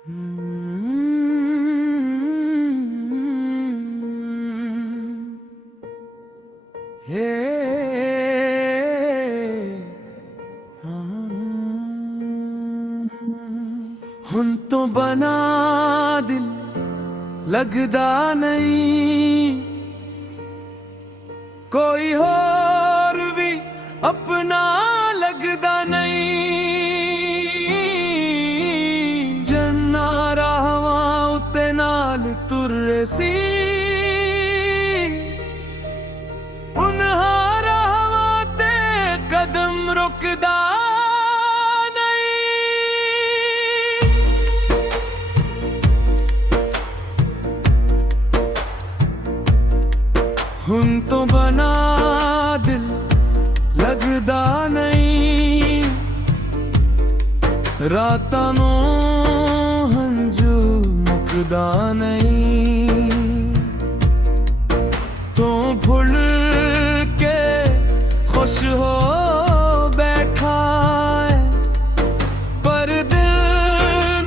हुन तो बना दिल लगदा नहीं, कोई और भी अपना लगदा नहीं। जन्ना राहवा उत्ते नाल तुरे सी, उन्हां राहवा ते कदम रुकदा हुन तो बना दिल लगदा नहीं। रातां नूं हंझू मुकदा नहीं, तो भुल के खुश हो बैठा है, पर दिल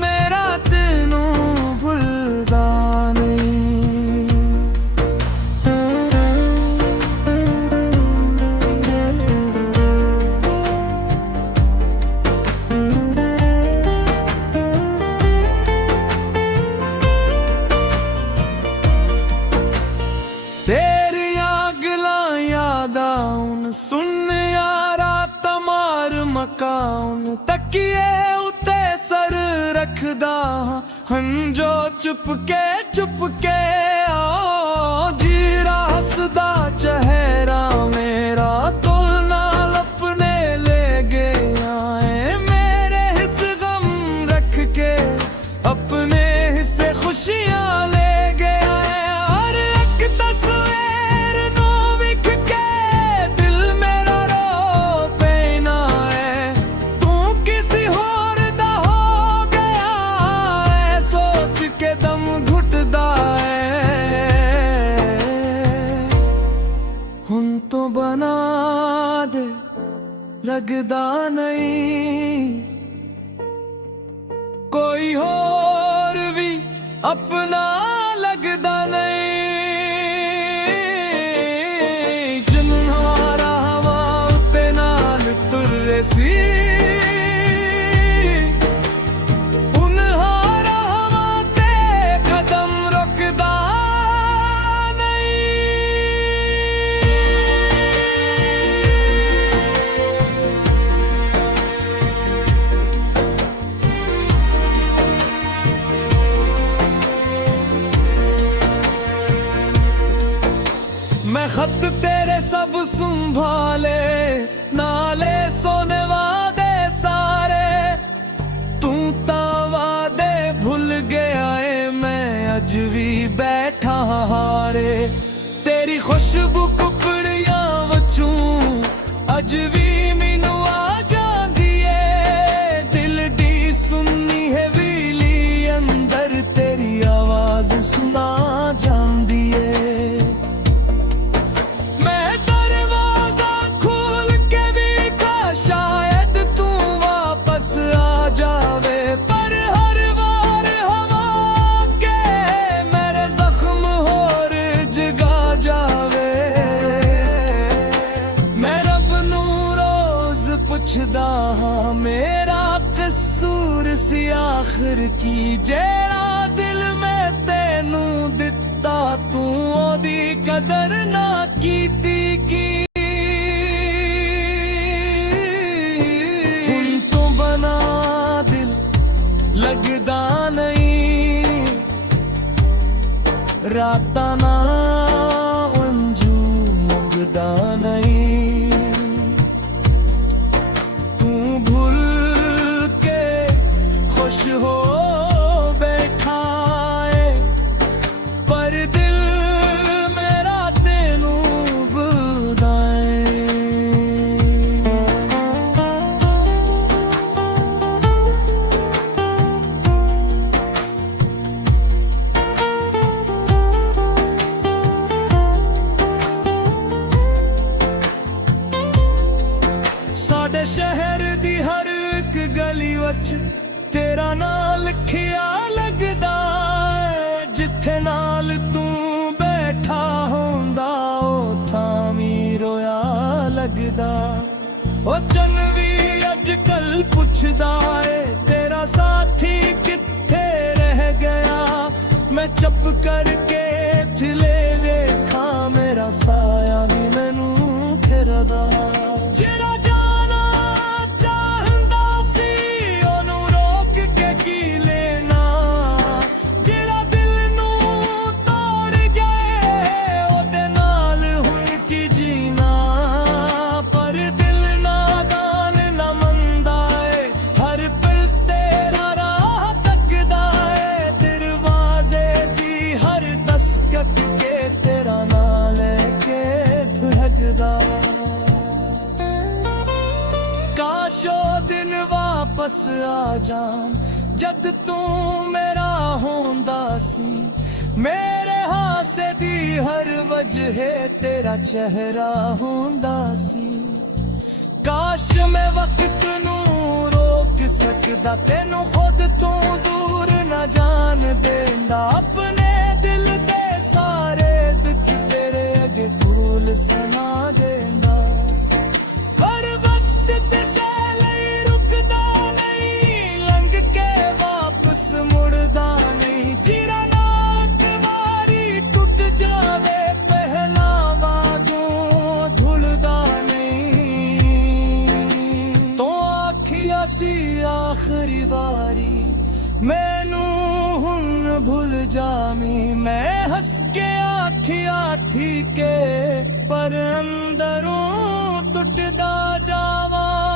मेरा तेनू भुलदा नहीं। सुन यारा तमार मकान तकिए उते सर रखदा, हंजो चुपके आओ जीरा हसदा चेहरा मेरा तुलना अपने ले गया है। मेरे हिस्स गम रख के अपने हिस्से खुशियां ले गया है। हर एक तस्वीर नो विख के दम घुटदा है। हुन तो बना दे लगदा नहीं, कोई और भी अपना लगदा नहीं। जिन्हां राहवा उत्ते नाल तुरे सी, मैं खत तेरे सब संभाले नाले सोने वादे सारे, तू ता वादे भूल गया है। मैं अज भी बैठा हारे, तेरी खुशबू कुकड़ियां वचूं अज भी मैनू आ जांदी है। दिल दी सुन्नी है वीली अंदर तेरी आवाज सुना जांदी है। पुछदा मेरा कसूर सी आखिर की, जेड़ा दिल मैं तेनू दिता तू ओदी कदर ना कीती की। हुन तो बना दिल लगदा नहीं, रातां ना हंझू मुकदा नहीं। हो बैठा है, पर दिल मेरा तेनू भुलदा है। साडे शहर दी हर एक गली वच ਤੇਰਾ ਨਾਂ ਲਿਖਿਆ ਲੱਗਦਾ ਏ, ਜਿੱਥੇ ਨਾਲ ਤੂੰ ਬੈਠਾ ਹੁੰਦਾ ਉਹ ਥਾਂ ਵੀ ਰੋਇਆ ਲੱਗਦਾ। ਉਹ ਚੰਨ ਵੀ ਅੱਜ ਕੱਲ ਪੁੱਛਦਾ ਏ ਤੇਰਾ ਸਾਥੀ ਕਿੱਥੇ ਰਹਿ ਗਿਆ। ਮੈਂ ਚੁੱਪ ਕਰਕੇ ਥਲੇ ਵੇਖਾਂ ਮੇਰਾ ਸਾਇਆ ਵੀ ਮੈਨੂੰ ਫਿਰਦਾ। ਜਿਹੜਾ ਜਾਣਾ ਚਾਹੁੰਦਾ ਸੀ ਉਹਨੂੰ ਰੋਕ ਕੇ ਕੀ ਲੈਣਾ। ਜਿਹੜਾ ਦਿਲ ਨੂੰ ਤੋੜ ਗਏ ਉਹਦੇ ਨਾਲ ਹੁਣ ਕੀ ਜੀਣਾ। ਪਰ ਦਿਲ ਨਾਦਾਨ ਨਾ ਮੰਨਦਾ ਏ, ਹਰ ਪਲ ਤੇਰਾ ਰਾਹ ਤੱਕਦਾ ਏ। ਦਰਵਾਜ਼ੇ ਦੀ ਹਰ ਦਸਤਕ ਕੇ ਤੇਰਾ ਨਾਂ ਲੈ ਕੇ ਧੜਕਦਾ। ਕਾਸ਼ ਉਹ ਦਿਨ ਵਾਪਸ ਆ ਜਾਣ ਜਦ ਤੂੰ ਮੇਰਾ ਹੁੰਦਾ ਸੀ। ਮੇਰੇ ਹਾਸੇ ਦੀ ਹਰ ਵਜ੍ਹੇ ਤੇਰਾ ਚਿਹਰਾ ਹੁੰਦਾ ਸੀ। ਕਾਸ਼ ਮੈਂ ਵਕਤ ਨੂੰ ਰੋਕ ਸਕਦਾ, ਤੈਨੂੰ ਖੁਦ ਤੋਂ ਦੂਰ ਨਾ ਜਾਣ ਦੇਂਦਾ। ਆਪਣੇ ਦਿਲ ਦੇ ਸਾਰੇ ਦੁੱਖ ਤੇਰੇ ਅੱਗੇ ਭੁੱਲ ਸੁਣਾ ਦੇਂਦਾ। ਪਰ ਵਕਤ ਕਿਸੇ ਲਈ ਰੁਕਦਾ ਨਹੀਂ, ਲੰਘ ਕੇ ਵਾਪਸ ਮੁੜਦਾ ਨਹੀਂ। ਜਿਹੜਾ ਨਾ ਇੱਕ ਵਾਰੀ ਟੁੱਟ ਜਾਵੇ ਪਹਿਲਾਂ ਵਾਂਗੂ ਧੁਲਦਾ ਨਹੀਂ। ਤੂੰ ਆਖਿਆ ਸੀ ਆਖਰੀ ਵਾਰੀ ਮੈਨੂੰ ਹੁਣ ਭੁੱਲ ਜਾਵੀਂ। ਮੈਂ ਹੱਸ ਕੇ ਆਖਿਆ ਠੀਕ ਏ, ਪਰ ਅੰਦਰੋਂ ਟੁੱਟਦਾ ਜਾਵਾਂ।